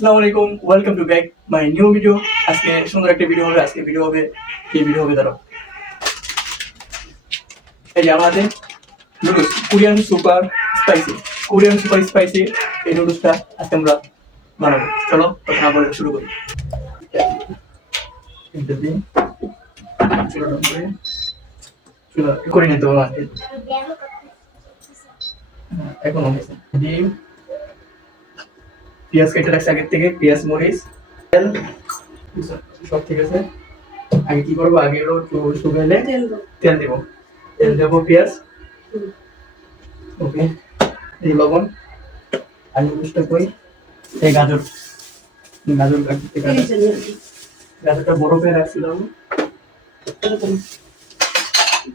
আসসালামু আলাইকুম, welcome to back my new video. আজকে সুন্দর একটা ভিডিও হবে। আজকে ভিডিও হবে কি ভিডিও হবে ধরো, এই যে আমাদের নুডলস কোরিয়ান সুপার স্পাইসি এই নুডলসটা আজকে আমরা বানাবো। চলো কথা না বলে শুরু করি। চুলা করে নিতে হবে এখন ডিম, পেঁয়াজ কেটে রাখছি আগের থেকে, পেঁয়াজ মরিচ তেল সব ঠিক আছে। আগে কি করবো, আগে শুকাইলে তেল দেবো, পেঁয়াজ, ওকে, এই লবণ, আলু বুঝতে কই, এই গাজরটা বড় করে রাখছিলাম,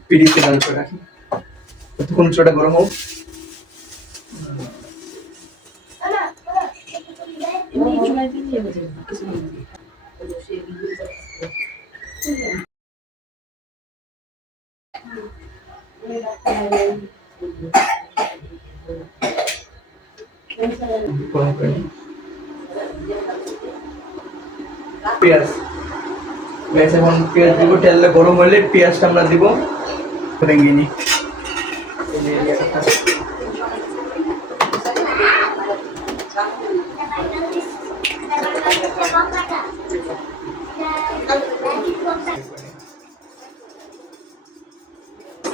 পিডিতে গাজর করে রাখি। ততক্ষণ চোটা গরম হোক। পেঁয়াজ এখন পেঁয়াজ দিব, তেলটা গরম হলে পেঁয়াজটা আমরা দিব, ভেঙে নিই।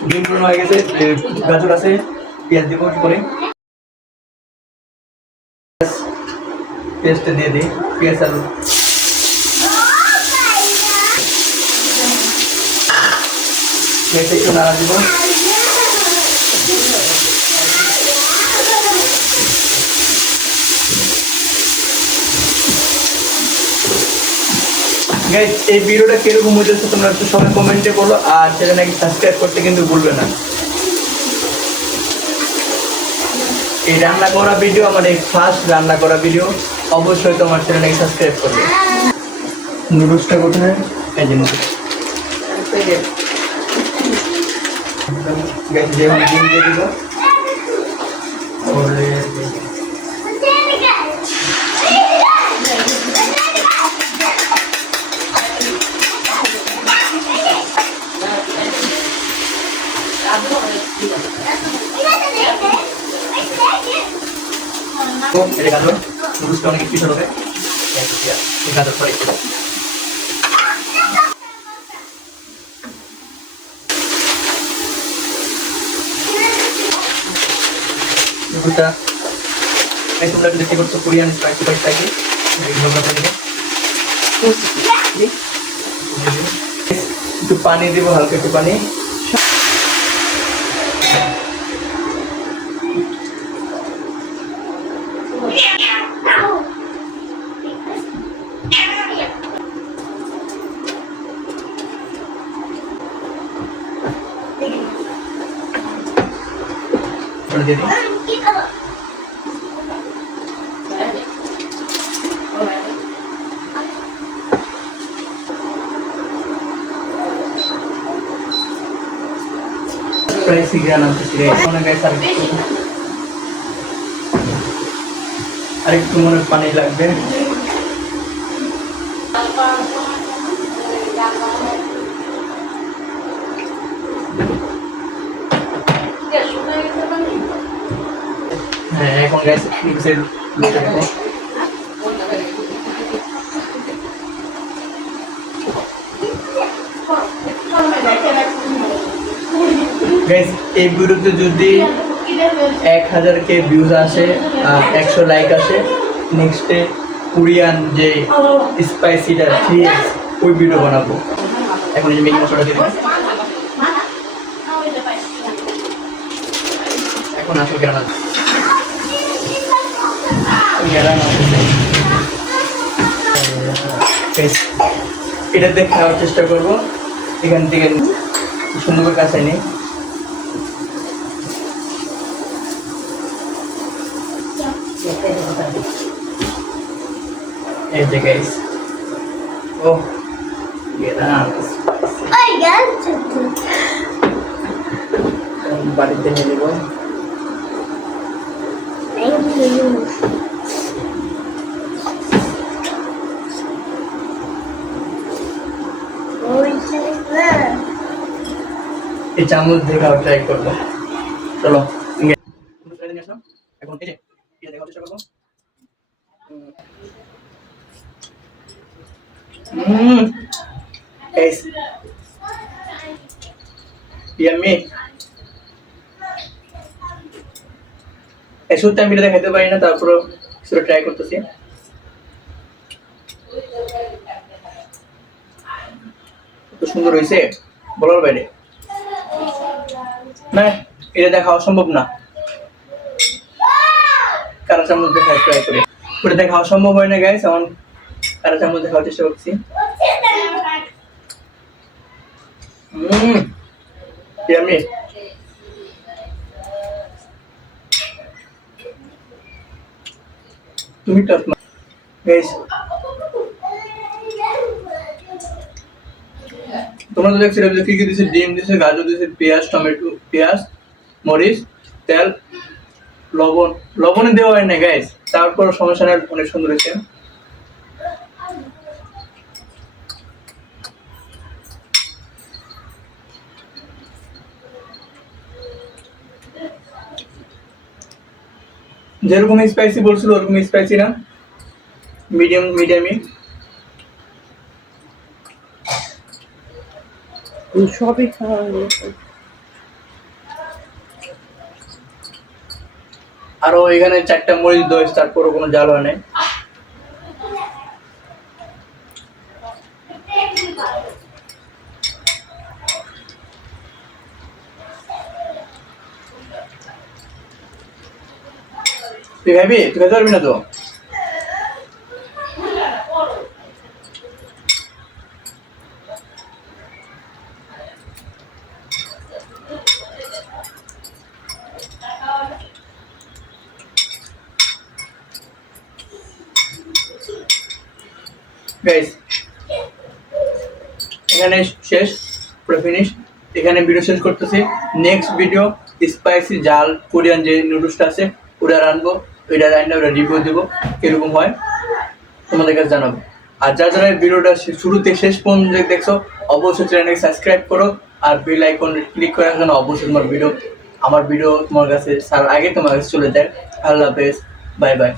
ডিম পুরো হয়ে গেছে, গাজর আছে, পেঁয়াজ দিব পরে, পেঁয়াজটা দিয়ে দিই, পেঁয়াজ আলু একটু নাড়া দিব। গাইস, এই ভিডিওটা কিরকম হয়েছে তোমরা একটু সবাই কমেন্টে বলো, আর চ্যানেলটাকে সাবস্ক্রাইব করতে কিন্তু ভুলবে না। এই রান্না করা ভিডিও আমার এই ফার্স্ট রান্না করা ভিডিও, অবশ্যই তোমার চ্যানেলটাকে সাবস্ক্রাইব করবে। নুডলসটা কোথায়? এই যে নুডলস, গাইস যেমন ডিম দিয়ে দিব, গাজর নুডলসটা অনেক পিছন হবে, গাজর পরে নুডলসটা তোমরা দেখতে করছো কোরিয়ান স্পাইসি টাইপের, একটু পানি দিব, হালকা একটু পানি, দিয়ে দিই। প্রায় সিগা নামতেছি রে, অনেক গাইস আরেকটু মনে পানি লাগবে। হ্যাঁ, এখন গাইস মিক্সের গাইস, এই ভিডিওতে যদি 1000 ভিউজ আসে, 100 লাইক আসে, নেক্সটে কোরিয়ান যে স্পাইসিটা ওই ভিডিও বানাবো। এখন এই যে ম্যাগি মশলাটা দিয়ে দিই। এখন আসল গ্রাম এটাতে খাওয়ার চেষ্টা করবো। এখান থেকে সুন্দর করে কাছে নেই, এই যে গাইস, ও বাড়িতে নিয়ে নেব। এই চামচ দিয়ে খাওয়ার ট্রাই করবো। চলো এখন এই যে এটা দেখার চেষ্টা করবো। Guys, yummy. এই সত্যি আমি এটা খেতে পারি না, তারপরে সেটা ট্রাই করতেছি। কত সুন্দর হয়েছে বলার বাইরে। না, এটা দেখা অসম্ভব না। কারা চামচ দিয়ে খাই ট্রাই করি। ওটা দেখা অসম্ভব হয় না গাইস, এখন কারা চামচ দিয়ে খাওয়ার চেষ্টা করছি। ইয়ামি। তুমি টাফ না গাইস। তোমরা তো দেখছো এটা কি কি দিছে, ডিম দিছে, গাজর দিছে, পেঁয়াজ, টমেটো, পেঁয়াজ, মরিচ, তেল, লবণ। লবণে দেওয়া হয় না গাইস, তারপর সমস্যা নাই, অনেক সুন্দর হয়েছে। যেরকম স্পাইসি বলছিল ওরকম স্পাইসি না, মিডিয়ামই। সবই খাওয়া হয়েছে। আরো এখানে 4টা মরিচ দইস, তারপরও কোনো জাল হয় নাই। তুই খাবি? তুই খেতে পারবি না তো? গাইস, এখানে শেষ, পুরো ফিনিশ। এখানে ভিডিও শেষ করতেছি। নেক্সট ভিডিও স্পাইসি জাল কোরিয়ান যে নুডলসটা আছে ওটা রানবো, ওইটা রান্না ওটা রিভিউ দেবো কিরকম হয়, তোমাদের কাছে জানাবো। আর যারা যারা ভিডিওটা শুরু থেকে শেষ পর্যন্ত দেখছো অবশ্যই চ্যানেলটাকে সাবস্ক্রাইব করো, আর বেল আইকন ক্লিক করার জন্য অবশ্যই আমার ভিডিও তোমার কাছে আগে তোমার কাছে চলে যায়। আল্লাহ হাফেজ, বাই বাই।